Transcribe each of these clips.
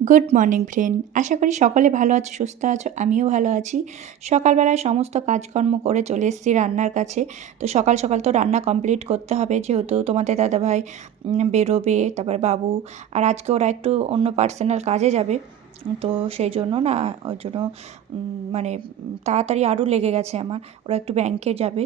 Good morning friend, আশা করি সকলে ভালো আছো, সুস্থ আছো। আমিও ভালো আছি। সকালবেলায় সমস্ত কাজকর্ম করে চলে এসেছি রান্নার কাছে। তো সকাল সকাল তো রান্না কমপ্লিট করতে হবে, যেহেতু তোমাদের দাদাভাই বেরোবে, তারপরে বাবু। আর আজকে ওরা একটু অন্য পার্সোনাল কাজে যাবে। তো সেই জন্য না, ওই জন্য মানে তাড়াতাড়ি আরও লেগে গেছে আমার। ওরা একটু ব্যাংকে যাবে।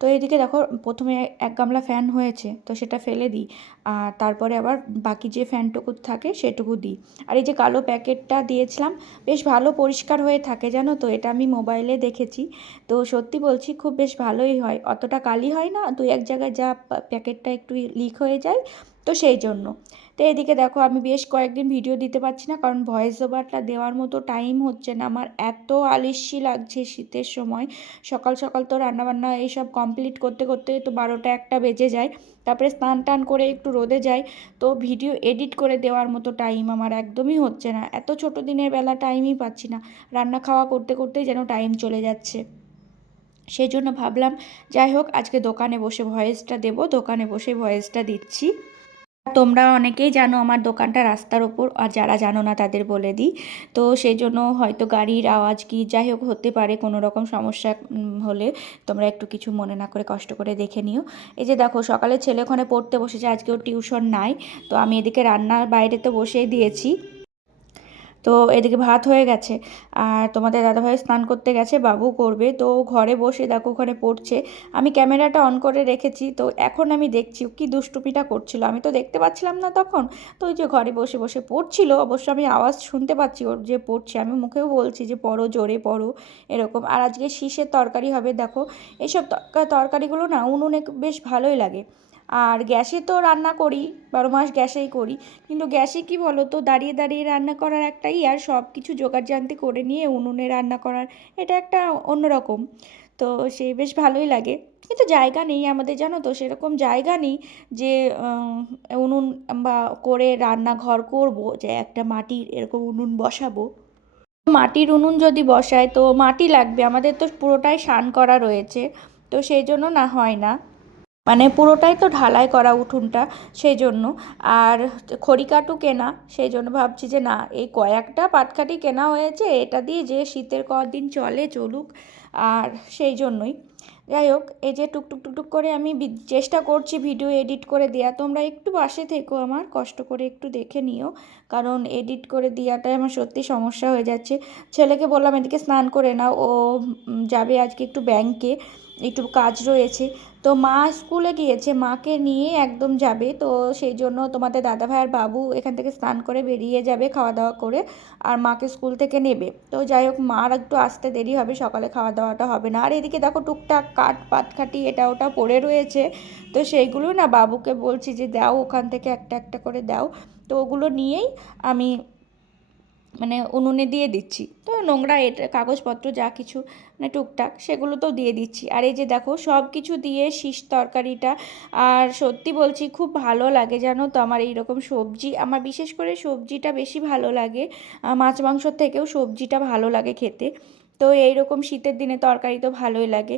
তো এইদিকে দেখো, প্রথমে এক গামলা ফ্যান হয়েছে, তো সেটা ফেলে দিই। আর তারপরে আবার বাকি যে ফ্যানটুকু থাকে সেটুকু দিই। আর এই যে কালো প্যাকেটটা দিয়েছিলাম, বেশ ভালো পরিষ্কার হয়ে থাকে, জানো তো। এটা আমি মোবাইলে দেখেছি। তো সত্যি বলছি, খুব বেশ ভালোই হয়, অতটা কালি হয় না। দুই এক জায়গায় যা প্যাকেটটা একটু লিক হয়ে যায়, তো সেই জন্য। তো এদিকে দেখো, আমি বেশ কয়েকদিন ভিডিও দিতে পারছি না, কারণ ভয়েস ওভারটা দেওয়ার মতো টাইম হচ্ছে না আমার। এত আলস্যি লাগছে শীতের সময়। সকাল সকাল তো রান্নাবান্না এইসব কমপ্লিট করতে করতে তো 12টা 1টা বেজে যায়। তারপরে স্নান টান করে একটু রোদে যাই। তো ভিডিও এডিট করে দেওয়ার মতো টাইম আমার একদমই হচ্ছে না। এত ছোট দিনের বেলা টাইমই পাচ্ছি না। রান্না খাওয়া করতে করতেই যেন টাইম চলে যাচ্ছে। সেই জন্য ভাবলাম, যাই হোক, আজকে দোকানে বসে ভয়েসটা দেবো, দোকানে বসে ভয়েসটা দিচ্ছি। তোমরা অনেকেই জানো আমার দোকানটা রাস্তার ওপর, আর যারা জানো না তাদের বলে দিই। তো সেই জন্য হয়তো গাড়ির আওয়াজ কি যাই হোক হতে পারে, কোনো রকম সমস্যা হলে তোমরা একটু কিছু মনে না করে কষ্ট করে দেখে নিও। এই যে দেখো, সকালে ছেলে ওখানে পড়তে বসেছে, আজকেও টিউশন নাই। তো আমি এদিকে রান্নার বাইরেতে বসেই দিয়েছি। তো এদিকে ভাত হয়ে গেছে। আর তোমাদের দাদাভাই স্নান করতে গেছে, বাবু করবে। তো ঘরে বসে দেখো ওখানে পড়ছে। আমি ক্যামেরাটা অন করে রেখেছি, তো এখন আমি দেখছি ও কী দুষ্টুমিটা করছিল, আমি তো দেখতে পাচ্ছিলাম না তখন। তো ওই যে ঘরে বসে বসে পড়ছিল, অবশ্য আমি আওয়াজ শুনতে পাচ্ছি ওর যে পড়ছে, আমি মুখেও বলছি যে পড়ো, জোরে পড়ো, এরকম। আর আজকে শীষের তরকারি হবে দেখো। এইসব তরকারিগুলো না উনুনে বেশ ভালোই লাগে। আর গ্যাসে তো রান্না করি, 12 মাস গ্যাসেই করি। কিন্তু গ্যাসে কি বলো তো, দাঁড়িয়ে দাঁড়িয়ে রান্না করার একটাই, আর সব কিছু জোগাড়জান্তি করে নিয়ে উনুনে রান্না করার, এটা একটা অন্যরকম। তো সেই বেশ ভালোই লাগে। কিন্তু জায়গা নেই আমাদের, জানো তো, সেরকম জায়গা নেই যে উনুন বা করে রান্নাঘর করব, যে একটা মাটির এরকম উনুন বসাবো। মাটির উনুন যদি বসায় তো মাটি লাগবে, আমাদের তো পুরোটাই শান করা রয়েছে। তো সেই জন্য না, হয় না। মানে পুরোটাই তো ঢালাই করা উঠোনটা, সেই জন্য। আর খড়িকাঠও কেনা, সেই জন্য ভাবছি যে না, এই কয়েকটা পাটকাঠি কেনা হয়েছে, এটা দিয়ে যে শীতের কদিন চলে চলুক। আর সেই জন্যই, যাই হোক, এই যে টুকটুক টুকটুক করে আমি চেষ্টা করছি ভিডিও এডিট করে দেওয়া। তোমরা একটু পাশে থেকো, আমার কষ্ট করে একটু দেখে নিও, কারণ এডিট করে দেওয়াটাই আমার সত্যি সমস্যা হয়ে যাচ্ছে। ছেলেকে বললাম এদিকে স্নান করে নাও, ও যাবে আজকে একটু ব্যাংকে, একটু কাজ রয়েছে। তো মা স্কুলে গিয়েছে, মাকে নিয়ে একদম যাবে। তো সেই জন্য তোমাদের দাদাভাই আর বাবু এখান থেকে স্নান করে বেরিয়ে যাবে খাওয়া দাওয়া করে, আর মাকে স্কুল থেকে নেবে। তো যাই হোক, মার একটু আসতে দেরি হবে, সকালে খাওয়া দাওয়াটা হবে না। আর এদিকে দেখো টুকটাক কাঠ পাটকাঠি এটা ওটা পড়ে রয়েছে। তো সেইগুলো না বাবুকে বলছি যে দাও, ওখান থেকে একটা একটা করে দাও। তো ওগুলো নিয়েই আমি মানে উনুনে দিয়ে দিচ্ছি। তো নোংরা এটা কাগজপত্র যা কিছু মানে টুকটাক সেগুলো তো দিয়ে দিচ্ছি। আর এই যে দেখো, সব কিছু দিয়ে শীষ তরকারিটা। আর সত্যি বলছি, খুব ভালো লাগে, জানো তো, আমার এইরকম সবজি, আমার বিশেষ করে সবজিটা বেশি ভালো লাগে। মাছ মাংসর থেকেও সবজিটা ভালো লাগে খেতে। তো এইরকম শীতের দিনে তরকারি তো ভালোই লাগে।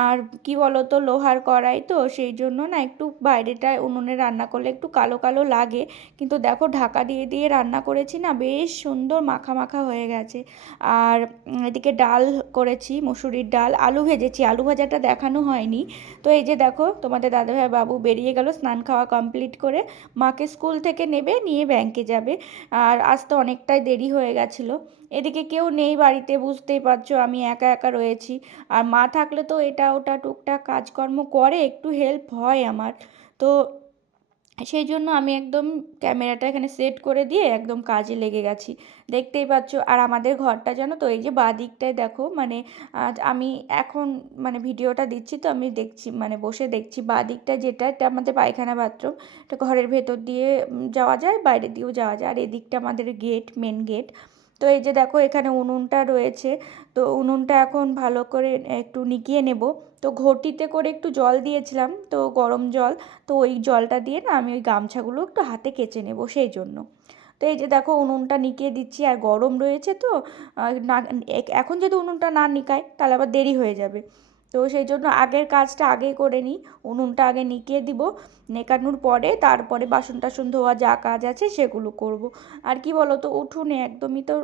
আর কি বলো তো, লোহার কড়াই তো, সেই জন্য না একটু বাইরেটায় উনুনে রান্না করলে একটু কালো কালো লাগে। কিন্তু দেখো, ঢাকা দিয়ে দিয়ে রান্না করেছি না, বেশ সুন্দর মাখা মাখা হয়ে গেছে। আর এদিকে ডাল করেছি, মুসুরির ডাল, আলু ভেজেছি, আলু ভাজাটা দেখানো হয়নি। তো এই যে দেখো, তোমাদের দাদাভাই বাবু বেরিয়ে গেল স্নান খাওয়া কমপ্লিট করে, মাকে স্কুল থেকে নেবে, নিয়ে ব্যাংকে যাবে। আর আসতে অনেকটাই দেরি হয়ে গেছিলো। এদিকে কেউ নেই বাড়িতে, বুঝতেই পারছো, আমি একা একা রয়েছি। আর মা থাকলে তো এটা ওটা টুকটাক কাজকর্ম করে, একটু হেল্প হয় আমার। তো সেই জন্য আমি একদম ক্যামেরাটা এখানে সেট করে দিয়ে একদম কাজে লেগে গেছি, দেখতেই পাচ্ছ। আর আমাদের ঘরটা জানো তো, এই যে বাঁ দিকটায় দেখো, মানে আমি এখন মানে ভিডিওটা দিচ্ছি, তো আমি দেখছি, মানে বসে দেখছি বাঁ দিকটা যেটা, এটা আমাদের পায়খানা বাথরুম। এটা ঘরের ভেতর দিয়ে যাওয়া যায়, বাইরে দিয়েও যাওয়া যায়। আর এদিকটা আমাদের গেট, মেন গেট। তো এই যে দেখো, এখানে উনুনটা রয়েছে। তো উনুনটা এখন ভালো করে একটু নিকিয়ে নেব। তো ঘটিতে করে একটু জল দিয়েছিলাম, তো গরম জল। তো ওই জলটা দিয়ে না আমি ওই গামছাগুলো একটু হাতে কেচে নেব, সেই জন্য। তো এই যে দেখো, উনুনটা নিকিয়ে দিচ্ছি, আর গরম রয়েছে তো না, এখন যদি উনুনটা না নিকায় তাহলে আবার দেরি হয়ে যাবে। তো তো সেই জন্য আগের কাজটা আগেই করে নিই, উনুনটা আগে নিকিয়ে দিব, নেকানোর পরে তারপরে বাসন টাসন ধোয়া যা কাজ আছে সেগুলো করব। আর কি বলো তো, উঠোনে একদমই তো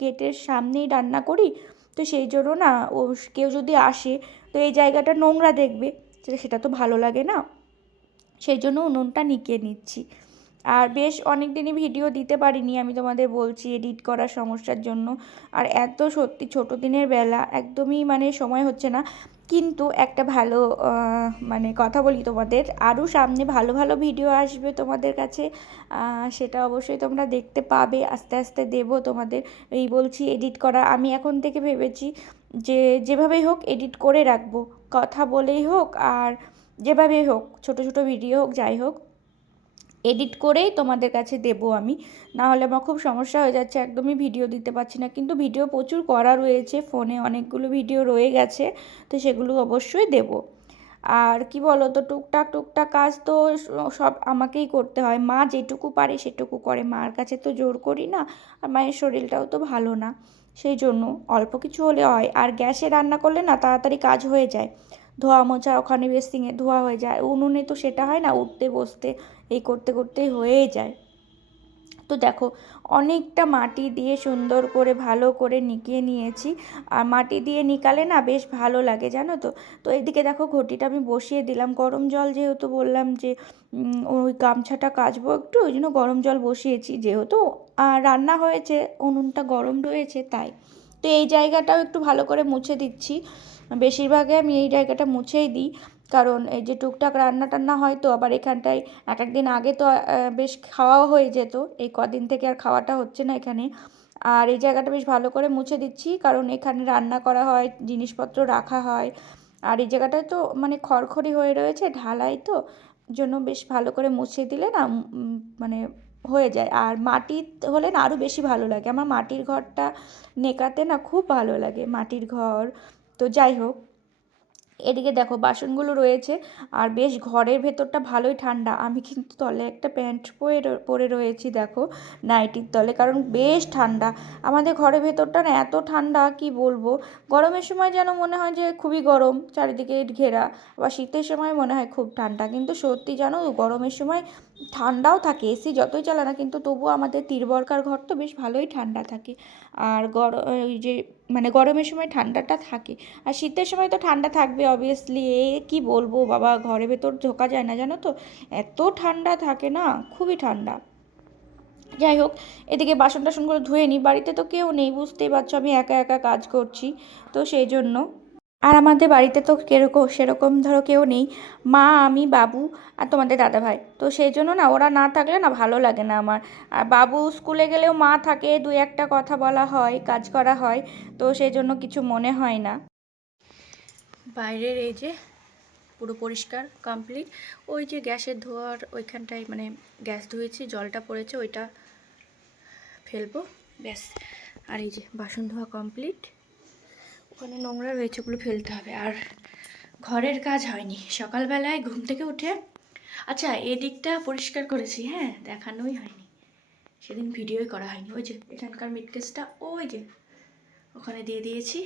গেটের সামনেই রান্না করি, তো সেই জন্য না ও কেউ যদি আসে তো এই জায়গাটা নোংরা দেখবে, সেটা তো ভালো লাগে না, সেই জন্য উনুনটা নিকিয়ে নিচ্ছি। আর বেশ অনেক দিনই ভিডিও দিতে পারিনি, আমি তোমাদের বলছি এডিট করার সমস্যার জন্য। আর এত সত্যি ছোটো দিনের বেলা একদমই মানে সময় হচ্ছে না। কিন্তু একটা ভালো মানে কথা বলি তোমাদের, আরও সামনে ভালো ভালো ভিডিও আসবে তোমাদের কাছে, সেটা অবশ্যই তোমরা দেখতে পাবে, আস্তে আস্তে দেবো তোমাদের। এই বলছি এডিট করা আমি এখন থেকে ভেবেছি যে যেভাবেই হোক এডিট করে রাখবো, কথা বলেই হোক আর যেভাবেই হোক, ছোটো ছোটো ভিডিও হোক যাই হোক, এডিট করেই তোমাদের কাছে দেবো আমি। না হলে আমার খুব সমস্যা হয়ে যাচ্ছে, একদমই ভিডিও দিতে পারছি না। কিন্তু ভিডিও প্রচুর করা রয়েছে, ফোনে অনেকগুলো ভিডিও রয়ে গেছে, তো সেগুলো অবশ্যই দেব। আর কি বলো তো, টুকটাক টুকটাক কাজ তো সব আমাকেই করতে হয়, মা যেটুকু পারে সেটুকু করে, মার কাছে তো জোর করি না, আর মায়ের শরীরটাও তো ভালো না, সেই জন্য অল্প কিছু হলে হয়। আর গ্যাসে রান্না করলে না তাড়াতাড়ি কাজ হয়ে যায়, ধোয়া মোছা ওখানে বেসিংয়ে ধোয়া হয়ে যায়, উনুনে তো সেটা হয় না, উঠতে বসতে এই করতে করতেই হয়েই যায়। তো দেখো অনেকটা মাটি দিয়ে সুন্দর করে ভালো করে নিকিয়ে নিয়েছি, আর মাটি দিয়ে নিকালে না বেশ ভালো লাগে জানো তো। তো এদিকে দেখো ঘটিটা আমি বসিয়ে দিলাম, গরম জল যেহেতু বললাম যে ওই গামছাটা কাচবো একটু, ওই জন্য গরম জল বসিয়েছি, যেহেতু রান্না হয়েছে উনুনটা গরম রয়েছে তাই। তো এই জায়গাটাও একটু ভালো করে মুছে দিচ্ছি, বেশিরভাগে আমি এই জায়গাটা মুছেই দিই, কারণ এই যে টুকটাক রান্না টান্না হয় তো, আবার এখানটায় এক একদিন আগে তো বেশ খাওয়াও হয়ে যেত, এই কদিন থেকে আর খাওয়াটা হচ্ছে না এখানে। আর এই জায়গাটা বেশ ভালো করে মুছে দিচ্ছি, কারণ এখানে রান্না করা হয়, জিনিসপত্র রাখা হয়। আর এই জায়গাটায় তো মানে খড়খড়ি হয়ে রয়েছে, ঢালাই তো, জন্য বেশ ভালো করে মুছে দিলে না মানে হয়ে যায়। আর মাটির হলে না আরও বেশি ভালো লাগে, আমার মাটির ঘরটা নেকাতে না খুব ভালো লাগে, মাটির ঘর। তো যাই হোক, এদিকে দেখো বাসনগুলো রয়েছে, আর বেশ ঘরের ভেতরটা ভালোই ঠান্ডা, আমি কিন্তু তলে একটা প্যান্ট পরে রয়েছি দেখো, নাইটির তলে, কারণ বেশ ঠান্ডা। আমাদের ঘরের ভেতরটা না এত ঠান্ডা কি বলবো, গরমের সময় যেন মনে হয় যে খুবই গরম চারিদিকে ঘেরা, আবার শীতের সময় মনে হয় খুব ঠান্ডা। কিন্তু সত্যি জানো গরমের সময় ঠান্ডাও থাকে, এসি যতই চালা না কিন্তু তবুও আমাদের তিরবর্কার ঘর তো বেশ ভালোই ঠান্ডা থাকে। আর ওই যে মানে গরমের সময় ঠান্ডাটা থাকে, আর শীতের সময় তো ঠান্ডা থাকবে অবভিয়াসলি, এ কি বলবো বাবা, ঘরের ভেতর ঢোকা যায় না জানো তো, এত ঠান্ডা থাকে না, খুবই ঠান্ডা। যাই হোক, এদিকে বাসন টাসনগুলো ধুয়ে নিই, বাড়িতে তো কেউ নেই বুঝতেই পারছো, আমি একা একা কাজ করছি, তো সেই জন্য। আর আমাদের বাড়িতে তো কেরকম সেরকম ধরো কেউ নেই, মা আমি বাবু আর তোমাদের দাদাভাই, তো সেই জন্য না ওরা না থাকলে না ভালো লাগে না আমার। আর বাবু স্কুলে গেলেও মা থাকে, দুই একটা কথা বলা হয়, কাজ করা হয়, তো সেই জন্য কিছু মনে হয় না। বাইরের এই যে পুরো পরিষ্কার কমপ্লিট, ওই যে গ্যাসের ধোয়ার ওইখানটায় মানে গ্যাস ধুয়েছি, জলটা পড়েছে ওইটা ফেলবো ব্যাস। আর এই যে বাসন ধোয়া কমপ্লিট, ওখানে নোংরা রয়েছে ওগুলো ফেলতে হবে। আর ঘরের কাজ হয়নি, সকালবেলায় ঘুম থেকে উঠে, আচ্ছা এদিকটা পরিষ্কার করেছি, হ্যাঁ দেখানোই হয়নি, সেদিন ভিডিওই করা হয়নি। ওই যে এখানকার মিটকেসটা ওই যে ওখানে দিয়ে দিয়েছি,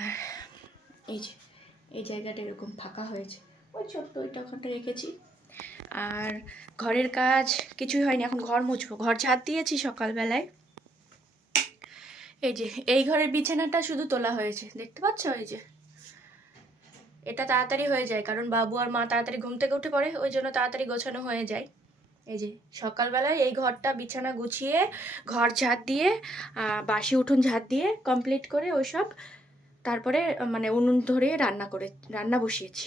আর এই যে এই জায়গাটা এরকম ফাঁকা হয়েছে, ওই ছোট্ট ওইটা ওখানটা রেখেছি। আর ঘরের কাজ কিছুই হয়নি, এখন ঘর মুছবো, ঘর ঝাড় দিয়েছি সকালবেলায়। এই যে এই ঘরের বিছানাটা শুধু তোলা হয়েছে, দেখতে পাচ্ছ, এই যে এটা তাড়াতাড়ি হয়ে যায়, কারণ বাবু আর মা তাড়াতাড়ি ঘুম থেকে উঠে পড়ে, ওই জন্য তাড়াতাড়ি গোছানো হয়ে যায়। এই যে সকালবেলায় এই ঘরটা বিছানা গুছিয়ে, ঘর ঝাড় দিয়ে, বাসি উঠোন ঝাড় দিয়ে কমপ্লিট করে ওইসব, তারপরে মানে উনুন ধরে রান্না বসিয়েছি।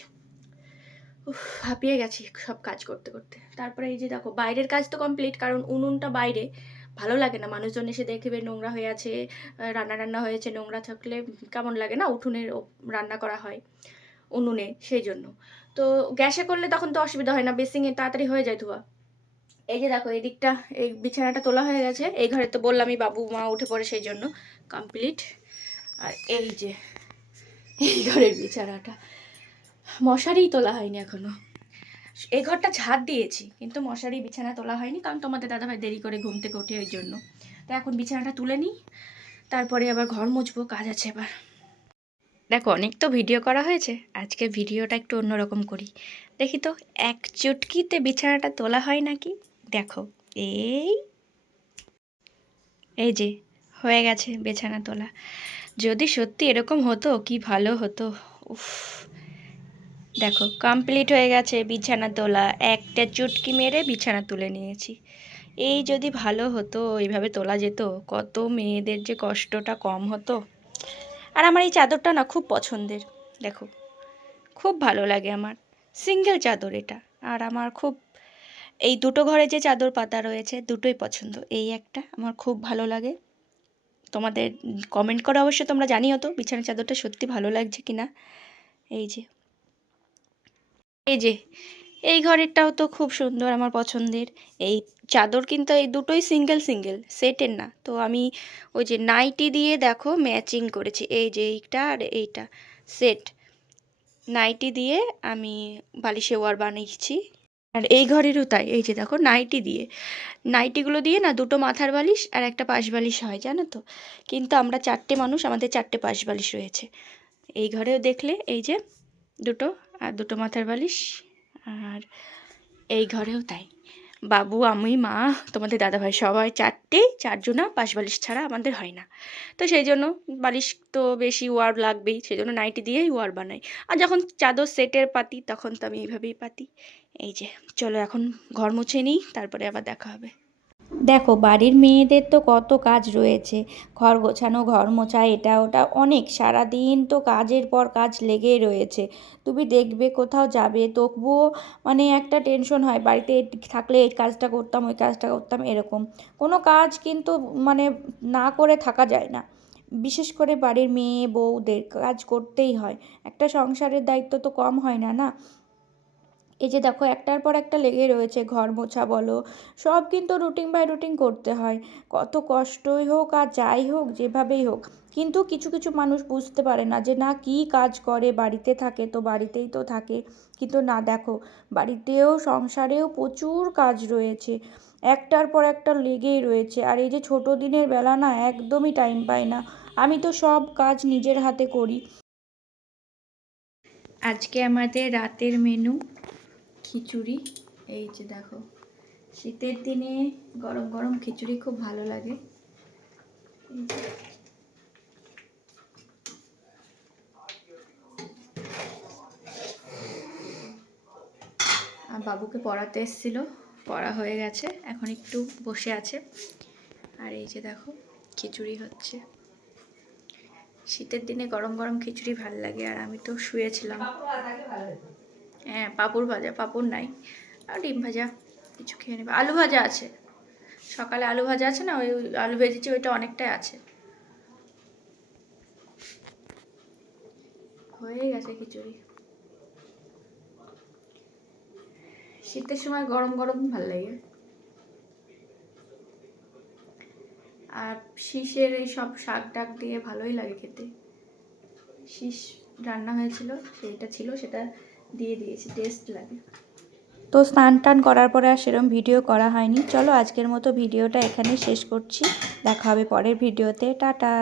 উফ, হাঁপিয়ে গেছি সব কাজ করতে করতে। তারপরে এই যে দেখো বাইরের কাজ তো কমপ্লিট, কারণ উনুনটা বাইরে, ভালো লাগে না মানুষজন এসে দেখবে নোংরা হয়ে আছে, রান্না হয়েছে, নোংরা থাকলে কেমন লাগে না, উঠোনে রান্না করা হয় উনুনে, সেই জন্য। তো গ্যাসে করলে তখন তো অসুবিধা হয় না, বেসিংয়ে তাড়াতাড়ি হয়ে যায় ধোয়া। এই যে দেখো এই দিকটা, এই বিছানাটা তোলা হয়ে গেছে, এই ঘরে তো বললামই বাবু মা উঠে পড়ে সেই জন্য কমপ্লিট। আর এই যে এই ঘরের বিছানাটা, মশারি তোলা হয়নি এখনো, এই ঘরটা ঝাড় দিয়েছি কিন্তু মশারি বিছানা তোলা হয়নি, কারণ তোমাদের দাদাভাই দেরি করে ঘুম থেকে ওঠে ওই জন্য। তো এখন বিছানাটা তুলে নিই, তারপরে আবার ঘর মুছবো, কাজ আছে এবার। দেখো অনেক তো ভিডিও করা হয়েছে, আজকে ভিডিওটা একটু অন্যরকম করি। দেখি তো এক চুটকিতে বিছানাটা তোলা হয় নাকি। দেখো এই এই যে হয়ে গেছে বিছানা তোলা। যদি সত্যি এরকম হতো কি ভালো হতো। উফ, দেখো কমপ্লিট হয়ে গেছে বিছানা তোলা, একটা চুটকি মেরে বিছানা তুলে নিয়েছি। এই যদি ভালো হতো, এইভাবে তোলা যেত, কত মেয়েদের যে কষ্টটা কম হতো। আর আমার এই চাদরটা না খুব পছন্দের, দেখো খুব ভালো লাগে আমার। সিঙ্গেল চাদর এটা। আর আমার খুব এই দুটো ঘরে যে চাদর পাতা রয়েছে দুটোই পছন্দ, এই একটা আমার খুব ভালো লাগে। তোমাদের কমেন্ট করে অবশ্যই তোমরা জানিও তো বিছানার চাদরটা সত্যি ভালো লাগছে কি না। এই যে এই যে এই ঘরেরটাও তো খুব সুন্দর, আমার পছন্দের। এই চাদর কিন্তু এই দুটোই সিঙ্গেল সিঙ্গেল, সেটের না। তো আমি ওই যে নাইটি দিয়ে দেখো ম্যাচিং করেছি, এই যে এইটা আর এইটা সেট নাইটি দিয়ে আমি বালিশে ওয়ার বানিয়েছি। আর এই ঘরেরও তাই, এই যে দেখো নাইটি দিয়ে, নাইটিগুলো দিয়ে না দুটো মাথার বালিশ আর একটা পাশ বালিশ হয় জানো তো। কিন্তু আমরা চারটে মানুষ, আমাদের চারটে পাশ বালিশ রয়েছে। এই ঘরেও দেখলে এই যে দুটো, আর দুটো মাথার বালিশ। আর এই ঘরেও তাই, বাবু আমি মা তোমাদের দাদাভাই সবাই চারজনা পাশ বালিশ ছাড়া আমাদের হয় না। তো সেই জন্য বালিশ তো বেশি ওয়ার লাগবেই, সেই জন্য নাইটি দিয়েই ওয়ার বানাই। আর যখন চাদর সেটের পাতি তখন তো আমি এইভাবেই পাতি। এই যে চলো এখন ঘর মুছে নিই, তারপরে আবার দেখা হবে। দেখো বাড়ির মেয়েদের তো কত কাজ রয়েছে, ঘর গোছানো ঘর মোছা এটা ওটা অনেক, সারাদিন তো কাজের পর কাজ লেগেই রয়েছে। তুমি দেখবে কোথাও যাবে তবুও মানে একটা টেনশন হয়, বাড়িতে থাকলে এই কাজটা করতাম ওই কাজটা করতাম এরকম। কোনো কাজ কিন্তু মানে না করে থাকা যায় না। বিশেষ করে বাড়ির মেয়ে বউদের কাজ করতেই হয়, একটা সংসারের দায়িত্ব তো কম হয় না না। এই যে দেখো একটার পর একটা লেগে রয়েছে, ঘর মোছা বলো, সব কিন্তু রুটিন বাই রুটিন করতে হয়। কত কষ্টই হোক আর যাই হোক যেভাবেই হোক, কিন্তু কিছু কিছু মানুষ বুঝতে পারে না যে না কী কাজ করে, বাড়িতে থাকে তো বাড়িতেই তো থাকে। কিন্তু না দেখো বাড়িতেও সংসারেও প্রচুর কাজ রয়েছে, একটার পর একটা লেগেই রয়েছে। আর এই যে ছোটো দিনের বেলা না একদমই টাইম পায় না, আমি তো সব কাজ নিজের হাতে করি। আজকে আমাদের রাতের মেনু খিচুড়ি। এই যে দেখো শীতের দিনে গরম গরম খিচুড়ি খুব ভালো লাগে। আর বাবুকে পড়াতে এসেছিল, পড়া হয়ে গেছে, এখন একটু বসে আছে। আর এই যে দেখো খিচুড়ি হচ্ছে। শীতের দিনে গরম গরম খিচুড়ি ভাল লাগে। আর আমি তো শুয়েছিলাম। হ্যাঁ পাঁপড় ভাজা, পাঁপড় নাই, আর ডিম ভাজা কিছু খেয়ে নেবে। আলু ভাজা আছে, সকালে আলু ভাজা আছে না, ওই আলু ভেজেছি ওইটা অনেকটাই আছে। হয়ে গেছে খিচুড়ি। শীতের সময় গরম গরম ভাল লাগে। আর শীষের এই সব শাক টাক দিয়ে ভালোই লাগে খেতে। শীষ রান্না হয়েছিল, সেইটা ছিল, সেটা দিয়ে দিয়েছি, টেস্ট লাগে। তো স্নান টান করার পরে আর সেরকম ভিডিও করা হয়নি। চলো আজকের মতো ভিডিওটা এখানেই শেষ করছি, দেখা হবে পরের ভিডিওতে, টাটা।